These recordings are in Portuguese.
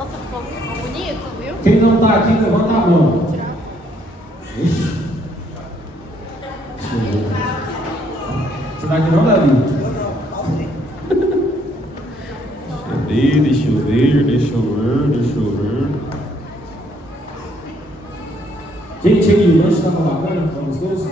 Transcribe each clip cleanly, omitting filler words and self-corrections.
Nossa, ficou bonito, viu? Quem não está aqui, levanta a mão. Ixi. Você está aqui não, Davi? Deixa eu ver. Gente, aí, o lanche estava bacana, estava gostoso?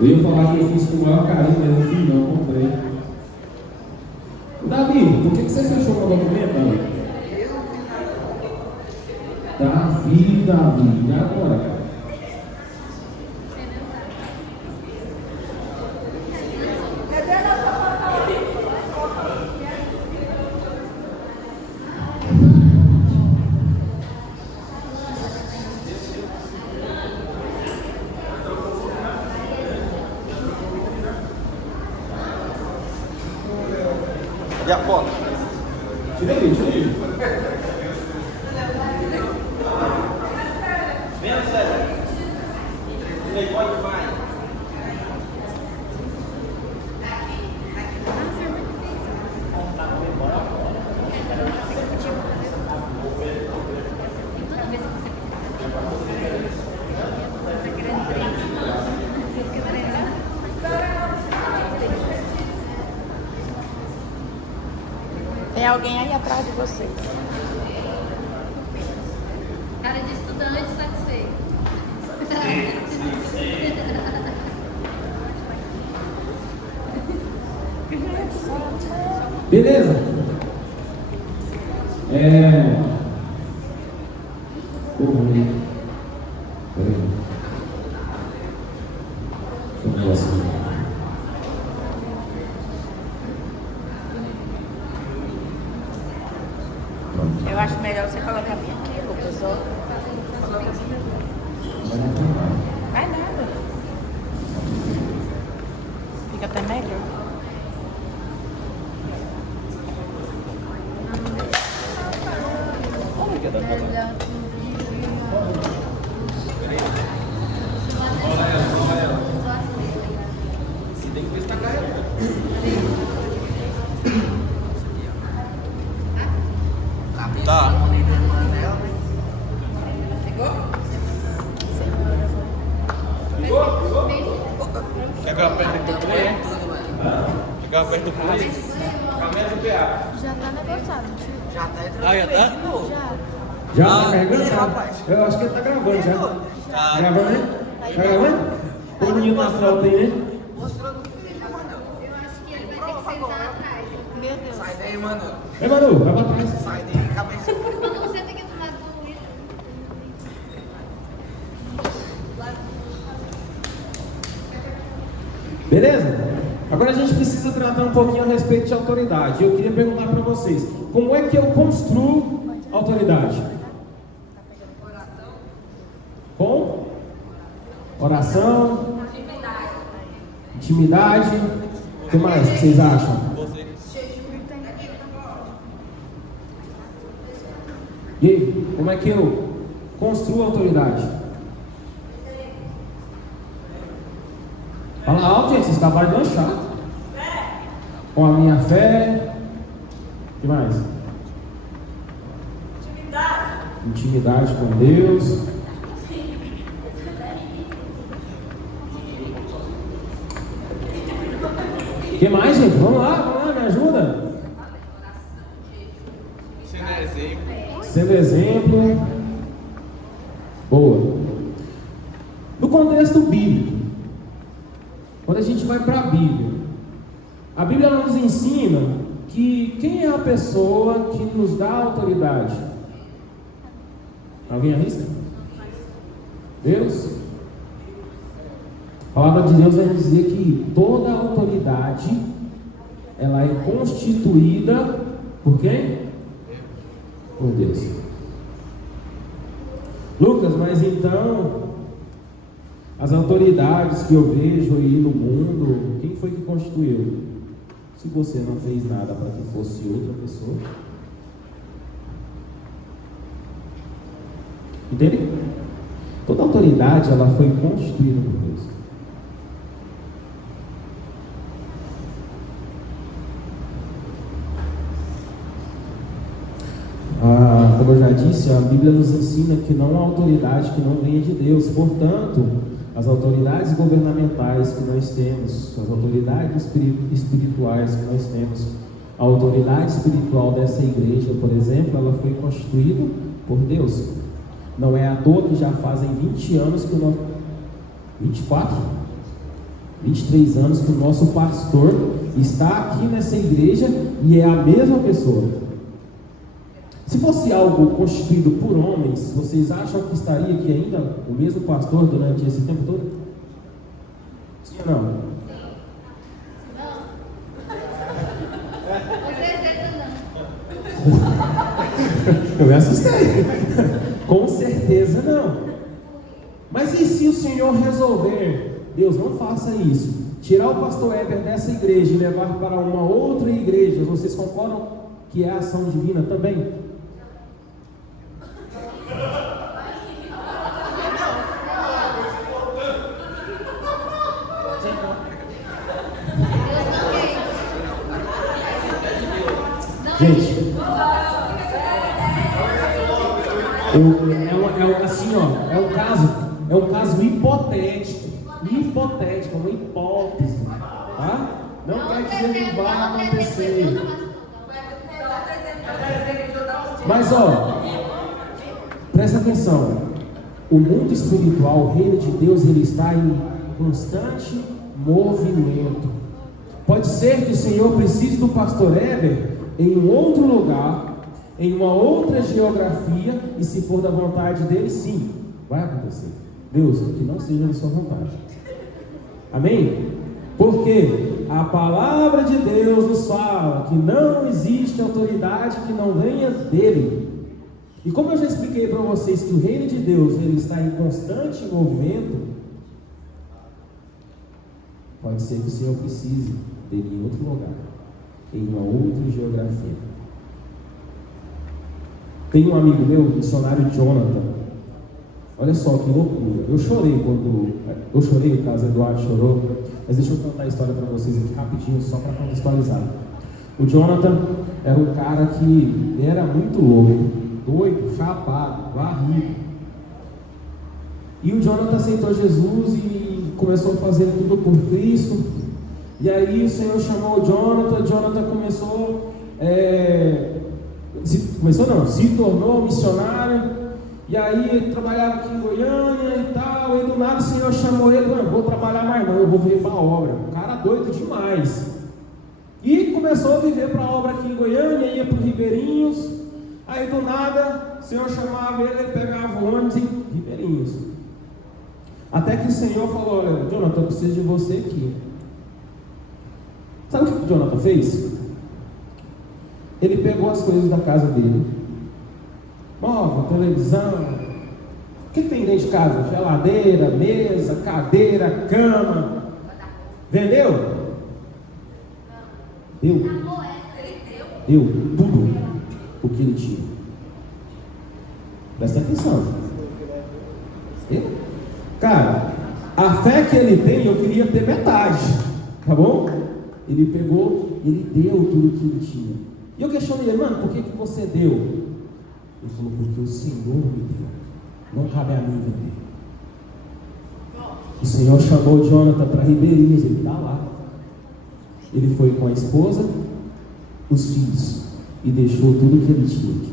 Eu ia falar que eu fiz com o maior carinho, mas eu fiz não, comprei. Davi, por que você fechou o documento, Davi? Davi, e agora? E a foto? Tira aí. Vem, César. Pode vai. Tem alguém aí atrás de vocês. Cara de estudante satisfeito. Beleza? Peraí. Deixa eu ver assim. Eu acho melhor você colocar bem aqui, Lucas. Ó. Vai nada. Fica até melhor. Tá. Quer que eu aperte aqui do play, hein? Quer que eu aperte do play? Câmera do PA. Já tá negociado, tio. Já tá entrando. Ah, já tá? Já. Já tá carregando? rapaz. Eu acho que ele tá gravando já. Tá. Gravando, né? Tá gravando? Põe o menino na fralda aí, né? Mostrando o que você já mandou. Eu acho que ele vai ter que sentar atrás. Meu Deus. Sai daí, mano. Ei, Manu, vai pra trás. Sai daí, cabeça. Não, você tem que ir do lado do Will. Beleza? Agora a gente precisa tratar um pouquinho a respeito de autoridade. Eu queria perguntar para vocês, como é que eu construo autoridade? Com oração, intimidade. O que mais que vocês acham? Você. E aí, como é que eu construo autoridade? Fala alto, gente, vocês acabaram de lanchar. Com a minha fé. O que mais? Intimidade com Deus. O que mais, gente? Vamos lá, me ajuda. Sendo exemplo. Sendo exemplo. Boa. No contexto bíblico, quando a gente vai para a Bíblia nos ensina que quem é a pessoa que nos dá autoridade? Alguém arrisca? Deus? A palavra de Deus vai dizer que toda autoridade ela é constituída por quem? Por Deus. Lucas, mas então as autoridades que eu vejo aí no mundo, quem foi que constituiu? Se você não fez nada para que fosse outra pessoa. Entende? Toda autoridade ela foi constituída por Deus. como eu já disse, a Bíblia nos ensina que não há autoridade que não venha de Deus. Portanto, as autoridades governamentais que nós temos, as autoridades espirituais que nós temos, a autoridade espiritual dessa igreja, por exemplo, ela foi constituída por Deus. Não é à toa que já fazem 20 anos que o nosso... 24? 23 anos que o nosso pastor está aqui nessa igreja e é a mesma pessoa. Se fosse algo constituído por homens, vocês acham que estaria aqui ainda o mesmo pastor durante esse tempo todo? Sim ou não? Com certeza não. Eu me assustei. Com certeza não. Mas e se o Senhor resolver, Deus, não faça isso, tirar o pastor Heber dessa igreja e levar para uma outra igreja, vocês concordam que é a ação divina também? Gente, é um caso hipotético, uma hipótese, tá? Não quer dizer que vai acontecer. Mas presta atenção, o mundo espiritual, o reino de Deus, ele está em constante movimento. Pode ser que o Senhor precise do pastor Heber em um outro lugar, em uma outra geografia, e se for da vontade dele, sim, vai acontecer. Deus, que não seja da sua vontade. Amém? Porque a palavra de Deus nos fala que não existe autoridade que não venha dele. E como eu já expliquei para vocês que o reino de Deus ele está em constante movimento, pode ser que o Senhor precise dele em outro lugar, em uma outra geografia. Tem um amigo meu, o missionário Jonathan. Olha só que loucura. Eu chorei, no caso, Eduardo chorou. Mas deixa eu contar a história para vocês aqui rapidinho, só para contextualizar. O Jonathan era um cara que era muito louco, doido, chapado, varrido. E o Jonathan aceitou Jesus e começou a fazer tudo por Cristo. E aí o Senhor chamou o Jonathan começou, se tornou missionário. E aí ele trabalhava aqui em Goiânia e tal, e do nada o Senhor chamou ele, não vou trabalhar mais não, eu vou vir para a obra. O cara doido demais. E começou a viver para a obra aqui em Goiânia, ia para os Ribeirinhos. Aí do nada o Senhor chamava ele pegava o ônibus em Ribeirinhos. Até que o Senhor falou, olha, Jonathan, eu preciso de você aqui. Sabe o que o Jonathan fez? Ele pegou as coisas da casa dele, móvel, televisão, o que tem dentro de casa? Geladeira, mesa, cadeira, cama. Vendeu? Deu tudo o que ele tinha. Presta atenção. Cara, a fé que ele tem, eu queria ter metade. Tá bom? Ele pegou, ele deu tudo o que ele tinha. E eu questionei ele, mano, por que você deu? Ele falou, porque o Senhor me deu. Não cabe a mim vender. O Senhor chamou o Jonathan para Ribeirinhos, ele está lá. Ele foi com a esposa, os filhos, e deixou tudo que ele tinha aqui.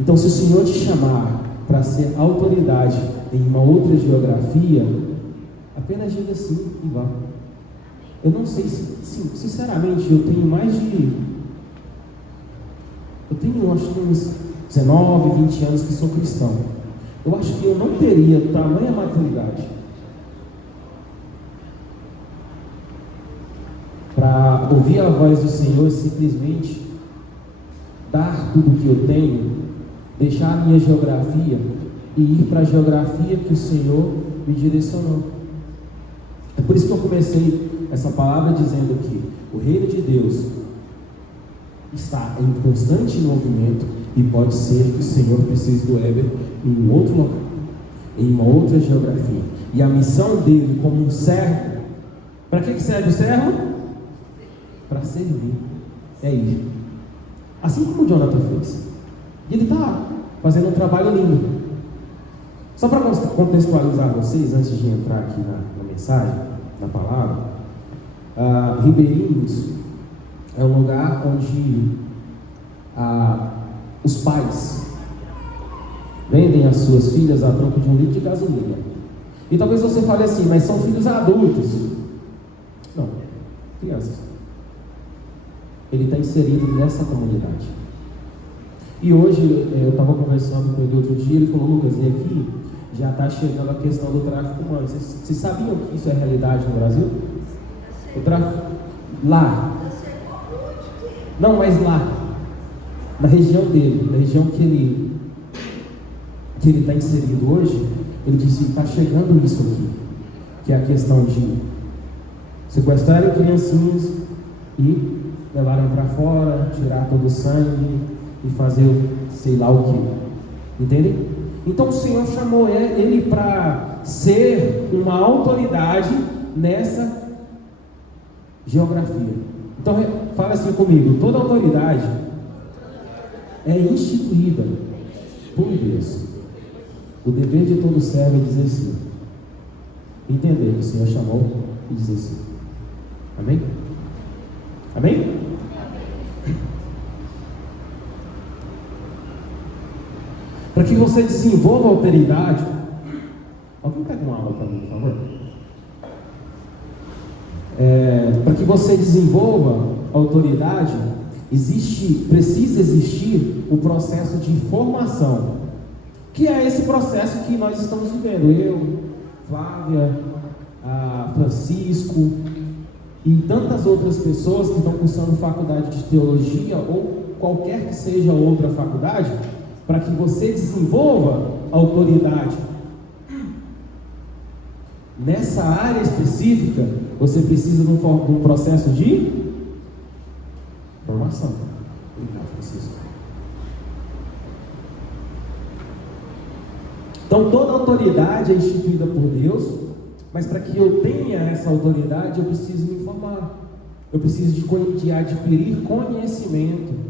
Então, se o Senhor te chamar para ser autoridade em uma outra geografia, apenas diga sim e vá. Eu não sei se, sinceramente, eu tenho acho que uns 19, 20 anos que sou cristão. Eu acho que eu não teria tamanha maturidade para ouvir a voz do Senhor e simplesmente dar tudo o que eu tenho, deixar a minha geografia e ir para a geografia que o Senhor me direcionou. É por isso que eu comecei essa palavra dizendo que o reino de Deus está em constante movimento e pode ser que o Senhor precise do Heber em um outro local, em uma outra geografia. E a missão dele como um servo, para que serve o servo? Para servir. É isso. Assim como o Jonathan fez. E ele está fazendo um trabalho lindo. Só para contextualizar vocês, antes de entrar aqui na mensagem, na palavra, Ribeirinhos é um lugar onde os pais vendem as suas filhas a troco de 1 litro de gasolina. E talvez você fale assim, mas são filhos adultos. Não, crianças. Ele está inserido nessa comunidade. E hoje, eu estava conversando com ele outro dia, ele falou, Lucas, e aqui já está chegando a questão do tráfico humano. Vocês sabiam que isso é realidade no Brasil? O tráfico lá. Não, mas lá. Na região dele, na região que ele está inserido hoje, ele disse que está chegando isso aqui, que é a questão de sequestrarem criancinhas e levarem para fora, tirar todo o sangue e fazer sei lá o que. Entendem? Então o Senhor chamou ele para ser uma autoridade nessa geografia. Então fala assim comigo, toda autoridade é instituída por Deus. O dever de todo servo é dizer sim. Entender que o Senhor chamou e dizer sim. Amém? Amém? Para que você desenvolva a autoridade. Alguém pega uma água para mim, por favor? Para que você desenvolva a autoridade, precisa existir o processo de formação. Que é esse processo que nós estamos vivendo. Eu, Flávia, Francisco e tantas outras pessoas que estão cursando faculdade de teologia ou qualquer que seja outra faculdade, para que você desenvolva a autoridade nessa área específica, você precisa de um processo de formação. Obrigado, Francisco. Então toda autoridade é instituída por Deus, mas para que eu tenha essa autoridade eu preciso me formar, eu preciso de adquirir conhecimento.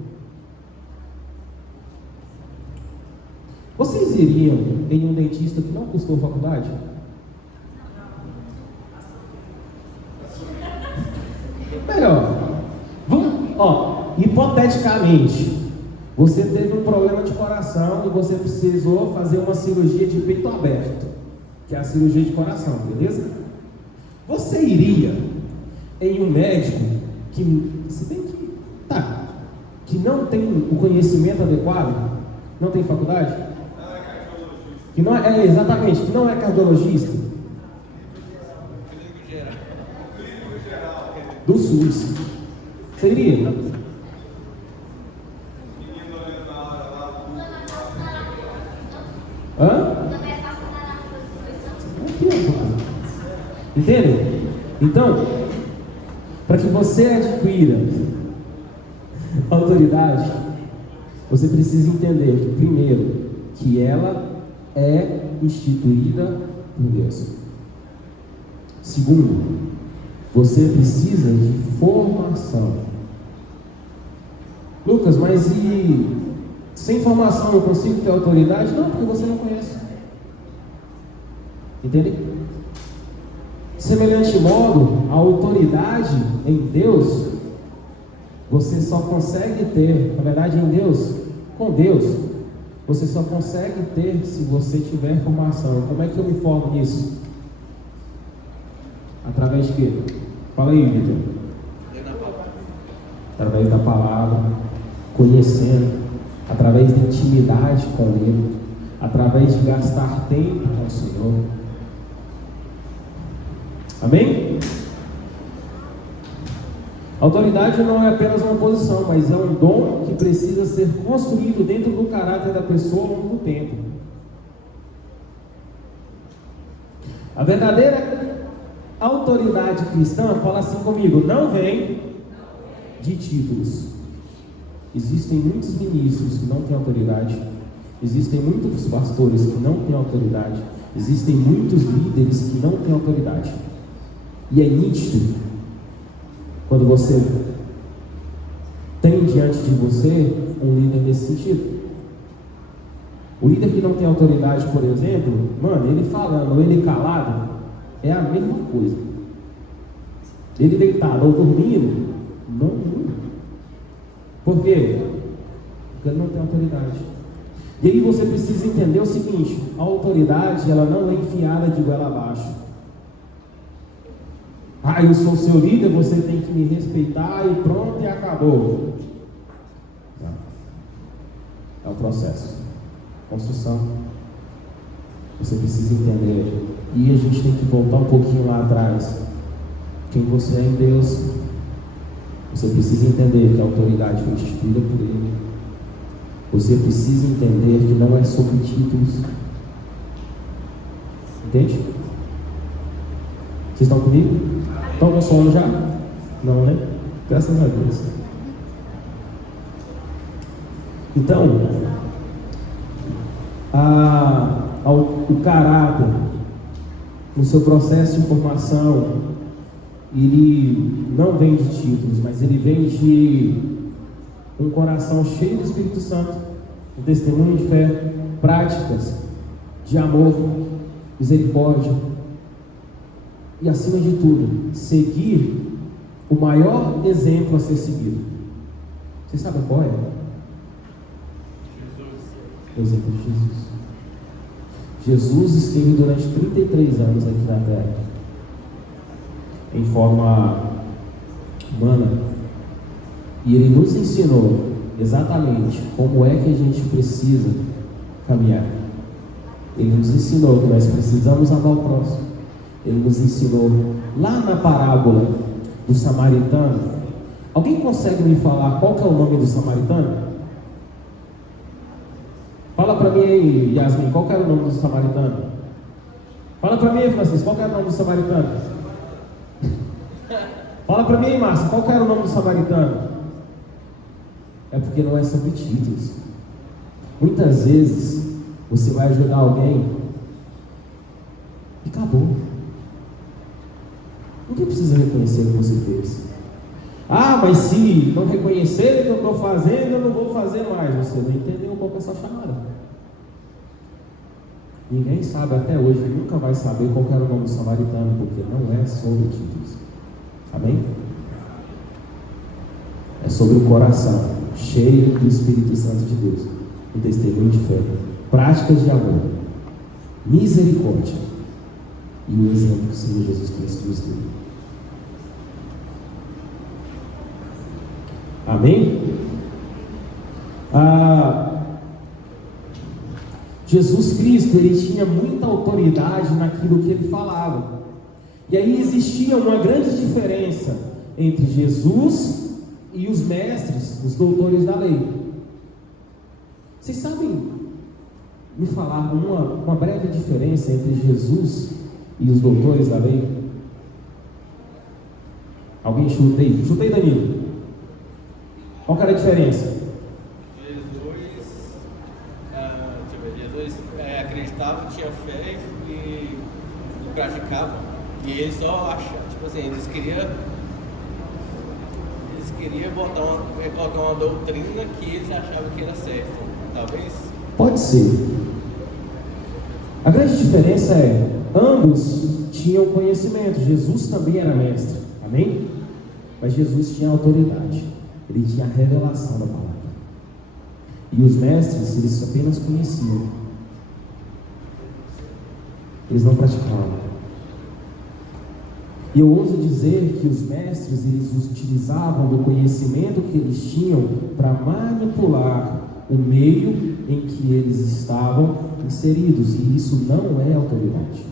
Vocês iriam em um dentista que não custou faculdade? Melhor, hipoteticamente, você teve um problema de coração e você precisou fazer uma cirurgia de peito aberto, que é a cirurgia de coração, beleza? Você iria em um médico que não tem o conhecimento adequado, não tem faculdade? Que não é exatamente, que não é cardiologista? Do SUS. Você iria? Entende? Então, para que você adquira autoridade, você precisa entender que, primeiro, que ela é instituída por Deus. Segundo, você precisa de formação. Lucas, mas sem formação eu consigo ter autoridade? Não, porque você não conhece. Entende? De semelhante modo, a autoridade em Deus, você só consegue ter, na verdade em Deus, com Deus, você só consegue ter se você tiver formação. Como é que eu me formo nisso? Através de quê? Fala aí, Vitor. Através da palavra, conhecendo, através da intimidade com Ele, através de gastar tempo com o Senhor. Amém? Autoridade não é apenas uma posição, mas é um dom que precisa ser construído dentro do caráter da pessoa ao longo do tempo. A verdadeira autoridade cristã, fala assim comigo, não vem de títulos. Existem muitos ministros que não têm autoridade, existem muitos pastores que não têm autoridade, existem muitos líderes que não têm autoridade. E é nítido quando você tem diante de você um líder nesse sentido. O líder que não tem autoridade, por exemplo, mano, ele falando ou ele calado, é a mesma coisa. Ele deitado ou dormindo, não muda. Por quê? Porque ele não tem autoridade. E aí você precisa entender o seguinte: a autoridade, ela não é enfiada de goela abaixo. Ah, eu sou seu líder, você tem que me respeitar e pronto, e acabou. Não. É um processo. Construção. Você precisa entender. E a gente tem que voltar um pouquinho lá atrás. Quem você é em Deus. Você precisa entender que a autoridade foi instituída por Ele. Você precisa entender que não é sobre títulos. Entende? Vocês estão comigo? Estão com sono já? Não, né? Graças a Deus. Então, o caráter, no seu processo de formação, ele não vem de títulos, mas ele vem de um coração cheio do Espírito Santo, um testemunho de fé, práticas de amor, misericórdia e, acima de tudo, seguir o maior exemplo a ser seguido. Vocês sabem qual é? O exemplo de Jesus. Jesus esteve durante 33 anos aqui na Terra, em forma humana, e Ele nos ensinou exatamente como é que a gente precisa caminhar. Ele nos ensinou que nós precisamos amar o próximo. Ele nos ensinou lá na parábola do samaritano. Alguém consegue me falar qual que é o nome do samaritano? Fala para mim aí, Yasmin, qual que era o nome do samaritano? Fala para mim aí, Francisco, qual que era o nome do samaritano? Fala para mim aí, Márcia, qual que era o nome do samaritano? É porque não é sobre títulos. Muitas vezes você vai ajudar alguém e acabou. Ninguém precisa reconhecer o que você fez. Ah, mas se não reconhecer o que eu estou fazendo, eu não vou fazer mais. Você não entendeu qual é essa chamada. Ninguém sabe até hoje, nunca vai saber qual era o nome do samaritano, porque não é sobre títulos. Amém? É sobre o coração cheio do Espírito Santo de Deus, um testemunho de fé, práticas de amor, misericórdia e o exemplo do Senhor Jesus Cristo nos deu. Amém? Jesus Cristo, Ele tinha muita autoridade naquilo que Ele falava. E aí existia uma grande diferença entre Jesus e os mestres, os doutores da lei. Vocês sabem me falar uma breve diferença entre Jesus e os doutores da lei? Alguém chuta aí? Chuta aí, Danilo. Qual que era a diferença? Jesus acreditava, tinha fé e praticava. E eles só achavam, tipo assim, eles queriam colocar uma doutrina que eles achavam que era certa. Talvez? Pode ser. A grande diferença é, ambos tinham conhecimento. Jesus também era mestre. Amém? Mas Jesus tinha autoridade. Ele tinha a revelação da palavra. E os mestres, eles apenas conheciam. Eles não praticavam. E eu ouso dizer que os mestres, eles utilizavam do conhecimento que eles tinham para manipular o meio em que eles estavam inseridos. E isso não é autoridade.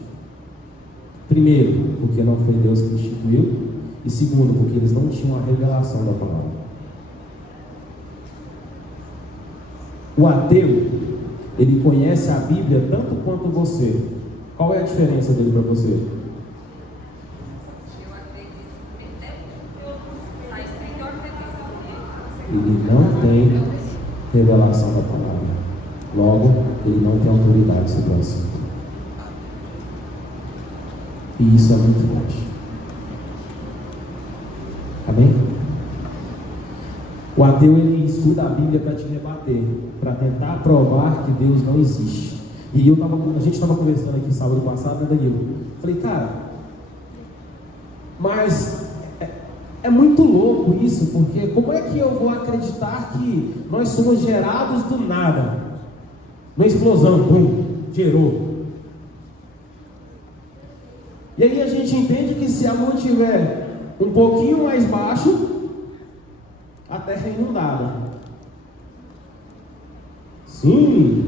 Primeiro, porque não foi Deus que instituiu. E segundo, porque eles não tinham a revelação da palavra. O ateu, ele conhece a Bíblia tanto quanto você. Qual é a diferença dele para você? Ele não tem revelação da palavra. Logo, ele não tem autoridade sobre o assunto. E isso é muito forte. Amém? O ateu, ele estuda a Bíblia para te rebater, para tentar provar que Deus não existe. E a gente estava conversando aqui sábado passado, né, Danilo? Falei, cara, mas é muito louco isso, porque como é que eu vou acreditar que nós somos gerados do nada? Uma explosão, bum, gerou. E aí a gente entende que se a mão estiver um pouquinho mais baixo, a terra é inundada. Sim,